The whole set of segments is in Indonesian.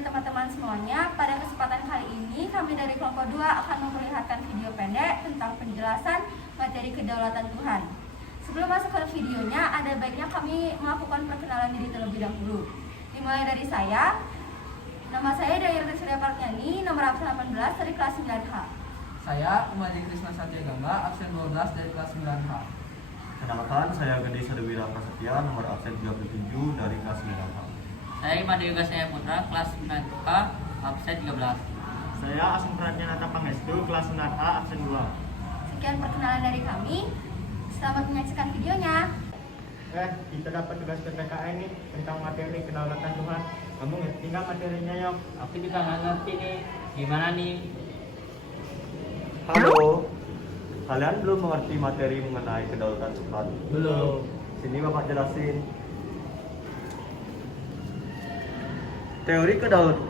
dan teman-teman semuanya. Pada kesempatan kali ini kami dari kelompok 2 akan memperlihatkan video pendek tentang penjelasan materi kedaulatan Tuhan. Sebelum masuk ke videonya, ada baiknya kami melakukan perkenalan diri terlebih dahulu. Dimulai dari saya. Nama saya Dayarti Surya Partyani, nomor absen 18 dari kelas 9H. Saya Umadi Krisna Satya Gamba, absen 12 dari kelas 9H. Kenalkan, saya Gede Sadewira Prasetya, nomor absen 37 dari kelas 9H. Saya Imade Yoga Saya Putra, kelas 9K, absen 13. Saya Asung Pratnyanata Pangestu, kelas 9A, absen 2. Sekian perkenalan dari kami. Selamat menyaksikan videonya. Kita dapat tugas PPKN nih tentang materi kedaulatan Tuhan. Kamu ngerti nggak materinya, Yok? Aku juga nggak ngerti nih, gimana nih? Halo, kalian belum mengerti materi mengenai kedaulatan Tuhan? Belum. Sini Bapak jelasin. Teori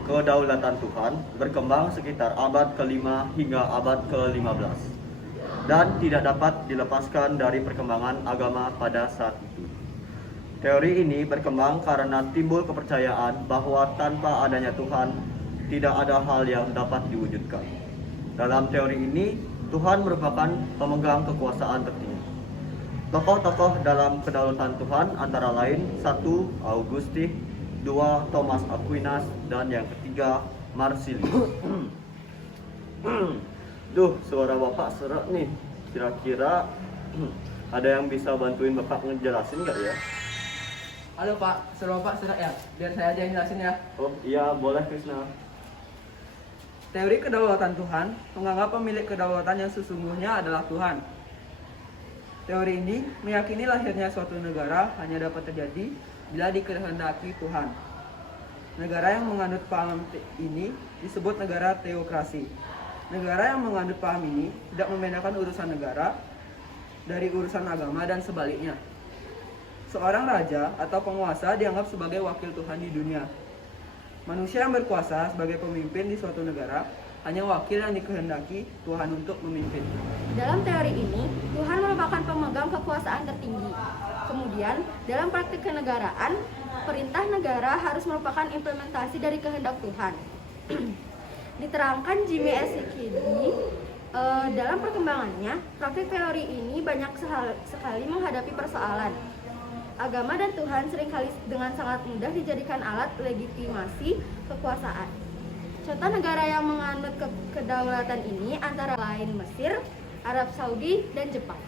kedaulatan Tuhan berkembang sekitar abad ke-5 hingga abad ke-15 dan tidak dapat dilepaskan dari perkembangan agama pada saat itu. Teori ini berkembang karena timbul kepercayaan bahwa tanpa adanya Tuhan, tidak ada hal yang dapat diwujudkan. Dalam teori ini, Tuhan merupakan pemegang kekuasaan tertinggi. Tokoh-tokoh dalam kedaulatan Tuhan antara lain 1. Augustine, 2. Thomas Aquinas, dan yang ketiga Marsilius. Duh, suara Bapak serak nih. Kira-kira ada yang bisa bantuin Bapak ngejelasin nggak ya? Halo Pak, suruh Bapak serak ya? Biar saya aja yang jelasin ya. Oh iya, boleh Krisna. Teori kedaulatan Tuhan menganggap pemilik kedaulatan yang sesungguhnya adalah Tuhan. Teori ini meyakini lahirnya suatu negara hanya dapat terjadi bila dikehendaki Tuhan. Negara yang menganut paham ini disebut negara teokrasi. Negara yang menganut paham ini tidak membedakan urusan negara dari urusan agama dan sebaliknya. Seorang raja atau penguasa dianggap sebagai wakil Tuhan di dunia. Manusia yang berkuasa sebagai pemimpin di suatu negara hanya wakil yang dikehendaki Tuhan untuk memimpin. Dalam teori ini, Tuhan merupakan pemegang kekuasaan tertinggi. Kemudian, dalam praktik kenegaraan, perintah negara harus merupakan implementasi dari kehendak Tuhan. Diterangkan Jimmy S. Kennedy, dalam perkembangannya, praktik teori ini banyak sekali menghadapi persoalan. Agama dan Tuhan seringkali dengan sangat mudah dijadikan alat legitimasi kekuasaan. Contoh negara yang menganut kedaulatan ini antara lain Mesir, Arab Saudi, dan Jepang.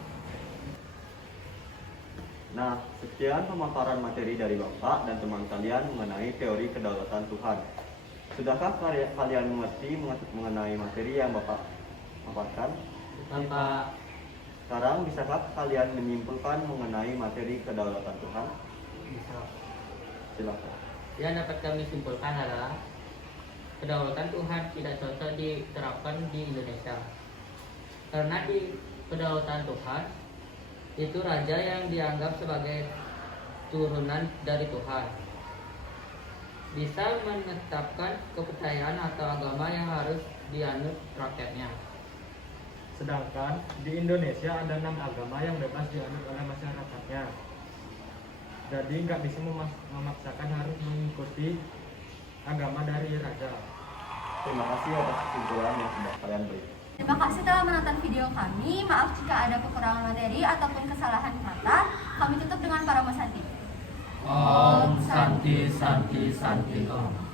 Nah, sekian pemaparan materi dari Bapak dan teman kalian mengenai teori kedaulatan Tuhan. Sudahkah kalian mengerti mengenai materi yang Bapak paparkan? Bapak, Sekarang, bisakah kalian menyimpulkan mengenai materi kedaulatan Tuhan? bisa. Silakan. Yang dapat kami simpulkan adalah kedaulatan Tuhan tidak cocok diterapkan di Indonesia. Karena di kedaulatan Tuhan, itu raja yang dianggap sebagai turunan dari Tuhan. Bisa menetapkan kepercayaan atau agama yang harus dianut rakyatnya. Sedangkan di Indonesia ada 6 agama yang bebas dianut oleh masyarakatnya. Jadi nggak bisa memaksakan harus mengikuti agama dari raja. Terima kasih atas kesimpulan yang sudah kalian beri. Terima kasih telah menonton video kami. Maaf jika ada kekurangan materi ataupun kesalahan kata. Kami tutup dengan para Santi. Om Santi Santi Santi Om.